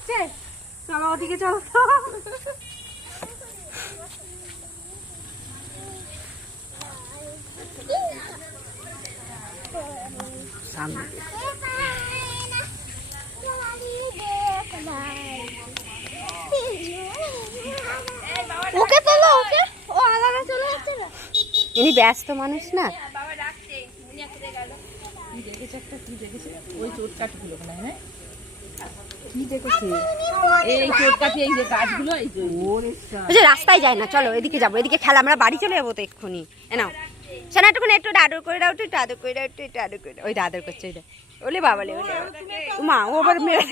যাচ্ছে, চলো ওদিকে চলো। সামনে ওকে তোলো, ওকে ও আলাদা চলে যাচ্ছে না। ইনি ব্যস্ত মানুষ না। বাবা রাখছে, মুনিয়া কেটে গেল। কি দেখেছে একটা, কি দেখেছে ওই চোট কাঠগুলো না, হ্যাঁ কি দেখেছে এই চোট কাঠি, এই যে গাছগুলো, এই যে ওরে ওই যে রাস্তায় যায় না, চলো এদিকে যাবো, এদিকে খেলা, আমরা বাড়ি চলে যাবো তো এক্ষুনি। নাও শোনা, একটুখানি একটু আদর করে দাও, একটু আদর করে দাও, একটু আদর করে দাও। ওই আদর করছে, ওই ওলে বাবালে, ওলে মা ও আবার মেয়ে।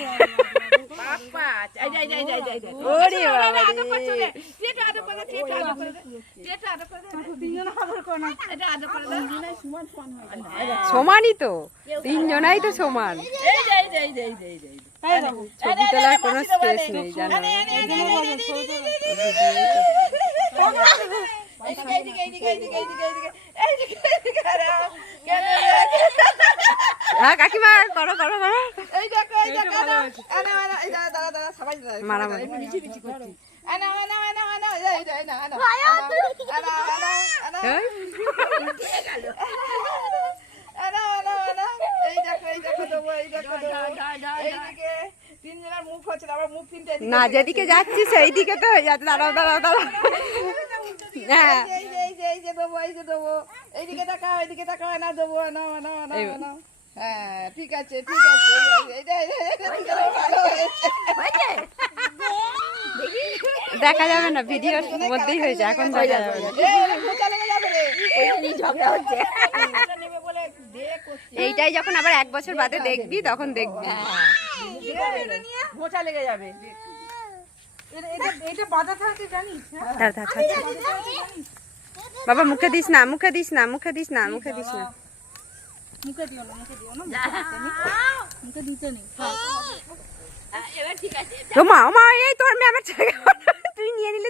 বাবা যাই যাই যাই যাই যাই ওরে বাবা আদর করছে রে, যেটা আদর করে, যেটা আদর করে, যেটা আদর করে, তিনজন আদর করে না, এটা আদর করে তিনজনই সমান সমান হয়। সমানই তো, তিনজনাই তো সমান। এই যাই যাই যাই যাই যাই ছবি তোলার কোনো স্পেস নেই জানো। হ্যাঁ কাকিমা, করো করো করো। মারামারি না, যেদিকে যাচ্ছি সেই দিকে তো হয়ে যাচ্ছে। দাঁড়াও দাঁড়াও দাঁড়াও। হ্যাঁ এইদিকে তাকাও, এইদিকে তাকাও, না দেবো, না না না না। হ্যাঁ ঠিক আছে ঠিক আছে, ভালো হয়েছে। দেখা যাবে না, ভিডিওর মধ্যেই হয়েছে, এখন দেখা যাবে না। এইটাই যখন আবার 1 বছর বাদে দেখবি তখন দেখবি। মোচা লেগে যাবে। এটা বাধা থাকে জানিস? দাঁড়া, দাঁড়া, দাঁড়া। বাবা মুখে দিস না, মুখে দিস না, মুখে দিস না, মুখে দিস না। মুখে দিও না, মুখে দিও না, মুখে দিতে নেই। ওমা ওমা, এই তোর মেয়ে আমার ছেড়ে গেল। তুই নিয়ে নিলে